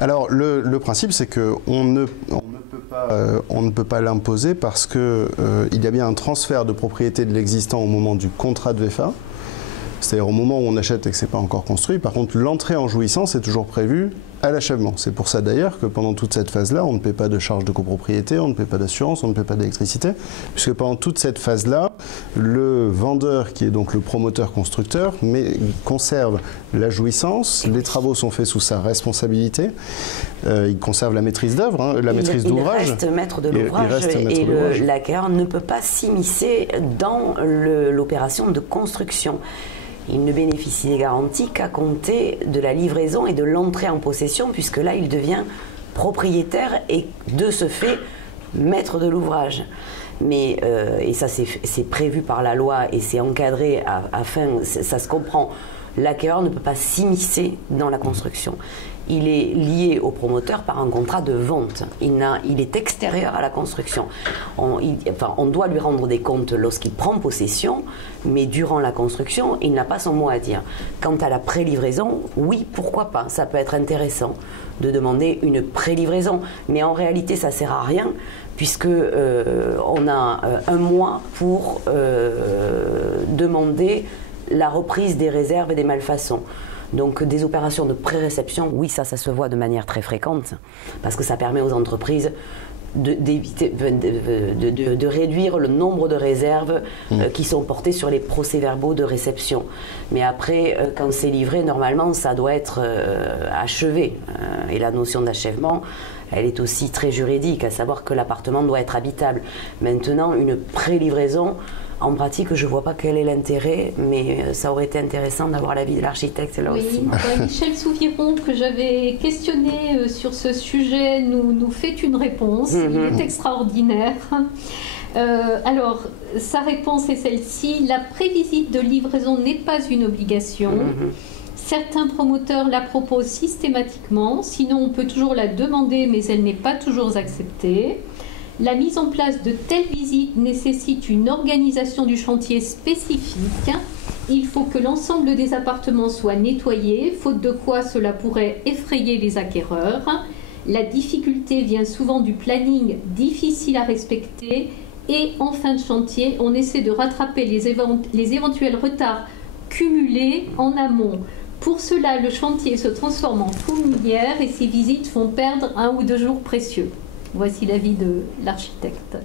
Alors le principe, c'est qu'on ne peut pas l'imposer parce que il y a bien un transfert de propriété de l'existant au moment du contrat de VFA, c'est-à-dire au moment où on achète et que ce n'est pas encore construit. Par contre, l'entrée en jouissance est toujours prévue à l'achèvement. C'est pour ça d'ailleurs que pendant toute cette phase-là, on ne paie pas de charges de copropriété, on ne paie pas d'assurance, on ne paie pas d'électricité, puisque pendant toute cette phase-là, le vendeur, qui est donc le promoteur-constructeur, conserve la jouissance, les travaux sont faits sous sa responsabilité, il conserve la maîtrise d'œuvre, la maîtrise d'ouvrage. Il reste maître de l'ouvrage et l'acquéreur ne peut pas s'immiscer dans l'opération de construction. Il ne bénéficie des garanties qu'à compter de la livraison et de l'entrée en possession, puisque là, il devient propriétaire et de ce fait, maître de l'ouvrage. Mais, et ça c'est prévu par la loi et c'est encadré ça se comprend, l'acquéreur ne peut pas s'immiscer dans la construction. Il est lié au promoteur par un contrat de vente. Il est extérieur à la construction. On doit lui rendre des comptes lorsqu'il prend possession, mais durant la construction, il n'a pas son mot à dire. Quant à la pré-livraison, oui, pourquoi pas. Ça peut être intéressant de demander une pré-livraison. Mais en réalité, ça ne sert à rien, puisque on a un mois pour demander la reprise des réserves et des malfaçons. Donc des opérations de pré-réception, oui, ça se voit de manière très fréquente, parce que ça permet aux entreprises de réduire le nombre de réserves qui sont portées sur les procès-verbaux de réception. Mais après, quand c'est livré, normalement, ça doit être achevé. Et la notion d'achèvement, elle est aussi très juridique, à savoir que l'appartement doit être habitable. Maintenant, une pré-livraison, en pratique, je ne vois pas quel est l'intérêt, mais ça aurait été intéressant d'avoir l'avis de l'architecte là aussi. Michel Souviron, que j'avais questionné sur ce sujet, nous fait une réponse. Il est extraordinaire. Alors, sa réponse est celle-ci. La prévisite de livraison n'est pas une obligation. Certains promoteurs la proposent systématiquement, sinon on peut toujours la demander, mais elle n'est pas toujours acceptée. La mise en place de telles visites nécessite une organisation du chantier spécifique. Il faut que l'ensemble des appartements soit nettoyé, faute de quoi cela pourrait effrayer les acquéreurs. La difficulté vient souvent du planning difficile à respecter et en fin de chantier, on essaie de rattraper les éventuels retards cumulés en amont. Pour cela, le chantier se transforme en fourmilière et ces visites font perdre 1 ou 2 jours précieux. Voici l'avis de l'architecte.